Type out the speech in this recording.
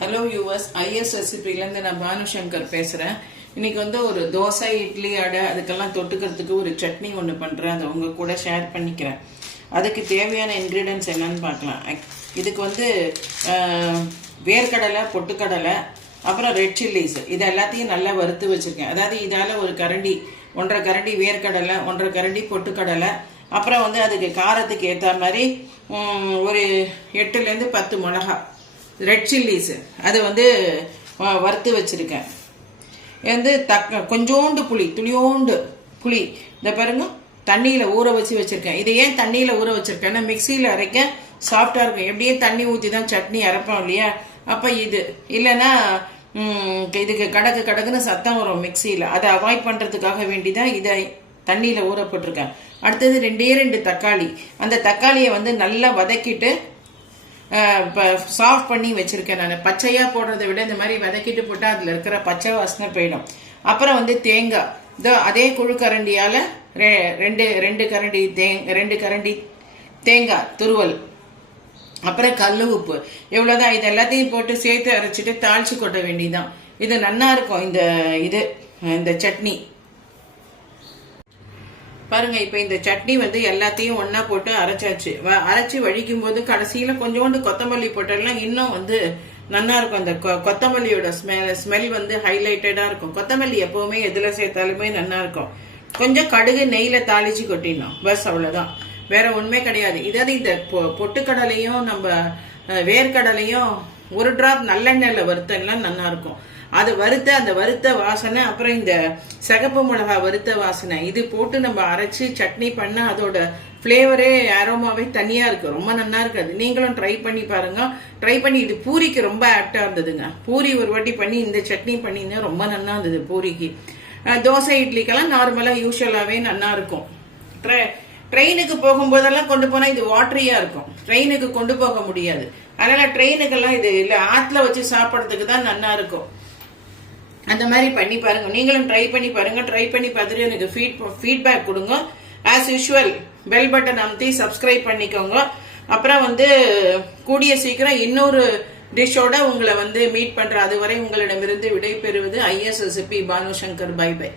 Hello US IS ரெசிபிலேருந்து நான் பானுசங்கர் பேசுகிறேன் இன்னைக்கு வந்து ஒரு தோசை இட்லி அடை அதுக்கெல்லாம் தொட்டுக்கிறதுக்கு ஒரு சட்னி ஒன்று பண்ணுறேன் அதை உங்கள் கூட ஷேர் பண்ணிக்கிறேன். அதுக்கு தேவையான இன்க்ரீடியன்ஸ் என்னன்னு பார்க்கலாம். இதுக்கு வந்து வேர்க்கடலை பொட்டுக்கடலை அப்புறம் ரெட் சில்லிஸ் இது எல்லாத்தையும் நல்லா வறுத்து வச்சுருக்கேன். அதாவது இதால் ஒரு கரண்டி ஒன்றரை கரண்டி வேர்க்கடலை ஒன்றரை கரண்டி பொட்டுக்கடலை அப்புறம் வந்து அதுக்கு காரத்துக்கு ஏற்ற மாதிரி ஒரு எட்டுலேருந்து பத்து மிளகா ரெட் சில்லிஸு அதை வந்து வறுத்து வச்சுருக்கேன். இது வந்து தக்க கொஞ்சோண்டு புளி துளியோண்டு புளி. இந்த பாருங்க தண்ணியில் ஊற வச்சு வச்சுருக்கேன். இதை ஏன் தண்ணியில் ஊற வச்சுருக்கேன்னா மிக்சியில் அரைக்க சாஃப்டாக இருக்கும். எப்படியே தண்ணி ஊற்றி தான் சட்னி அரைப்போம் இல்லையா? அப்போ இது. இல்லைன்னா இதுக்கு கடக்கு கடக்குன்னு சத்தம் வரும் மிக்சியில். அதை அவாய்ட் பண்ணுறதுக்காக வேண்டி தான் இதை தண்ணியில் ஊறப்பட்டிருக்கேன் அடுத்தது ரெண்டே ரெண்டு தக்காளி. அந்த தக்காளியை வந்து நல்லா வதக்கிட்டு இப்போ சாஃப்ட் பண்ணி வச்சுருக்கேன் நான். பச்சையாக போடுறதை விட இந்த மாதிரி வதக்கிட்டு போட்டால் அதில் இருக்கிற பச்சை வாசனை போயிடும். அப்புறம் வந்து தேங்காய். இதோ அதே குழு கரண்டியால் ரெண்டு ரெண்டு கரண்டி தேங் ரெண்டு கரண்டி தேங்காய் துருவல். அப்புறம் கல் உப்பு. இவ்வளோதான் இது எல்லாத்தையும் போட்டு சேர்த்து அரைச்சிட்டு தாளித்து கொட்ட வேண்டியதான் இது நல்லா இருக்கும் இந்த இது இந்த சட்னி. பாருங்க இப்போ இந்த சட்னி வந்து எல்லாத்தையும் ஒன்றா போட்டு அரைச்சாச்சு. வ- அரைச்சு வழிக்கும் போது கடைசியில கொஞ்சோண்டு கொத்தமல்லி போட்டோம்னா இன்னும் வந்து நல்லா இருக்கும். அந்த கொ- கொத்தமல்லியோட ஸ்மெல் ஸ்மெல் வந்து ஹைலைட்டடா இருக்கும். கொத்தமல்லி எப்பவுமே எதுல சேர்த்தாலுமே நல்லா இருக்கும். கொஞ்சம் கடுகு நெய்ல தாளிச்சு கொட்டிடணும். பஸ் அவ்வளவுதான். வேற ஒண்ணுமே கிடையாது. இதாவது இந்த பொ- பொட்டுக்கடலையும் நம்ம வேர்க்கடலையும் ஒரு டிராப் நல்லெண்ணெயில் வறுத்தோம்னா நல்லா இருக்கும் அது வறுத்த அந்த வறுத்த வாசனை அப்புறம் இந்த சிகப்பு மிளகா வறுத்த வாசனை இது போட்டு நம்ம அரைச்சி சட்னி பண்ண அதோட ஃப்ளேவரே அரோமாவே தனியாக இருக்கு. ரொம்ப நல்லா இருக்காது. நீங்களும் ட்ரை பண்ணி பாருங்க. ட்ரை பண்ணி இது பூரிக்கு ரொம்ப ஆக்டாக இருந்ததுங்க. பூரி ஒரு வாட்டி பண்ணி இந்த சட்னி பண்ணினா ரொம்ப நல்லா இருந்தது பூரிக்கு. தோசை இட்லிக்கெல்லாம் நார்மலாக யூஸ்வலாகவே நல்லா இருக்கும். ட்ரை- ட்ரெயினுக்கு போகும்போதெல்லாம் கொண்டு போனால் இது வாட்டரியா இருக்கும். ட்ரெயினுக்கு கொண்டு போக முடியாது. அதனால ட்ரெயினுக்கெல்லாம் இது இல்லை. ஆற்றுல வச்சு சாப்பிட்றதுக்கு தான் நல்லா இருக்கும். அந்த மாதிரி பண்ணி பாருங்க. நீங்களும் ட்ரை பண்ணி பாருங்க. ட்ரை பண்ணி பார்த்துட்டு எனக்கு ஃபீட் ஃபீட்பேக் கொடுங்க. ஆஸ் யூஷுவல் பெல் பட்டன் அமுத்தி சப்ஸ்கிரைப் பண்ணிக்கோங்க. அப்புறம் வந்து கூடிய சீக்கிரம் இன்னொரு டிஷ்ஷோட உங்களை வந்து மீட் பண்ற அதுவரை உங்களிடமிருந்து விடைபெறுவது ISSP IS Banu Shankar bye bye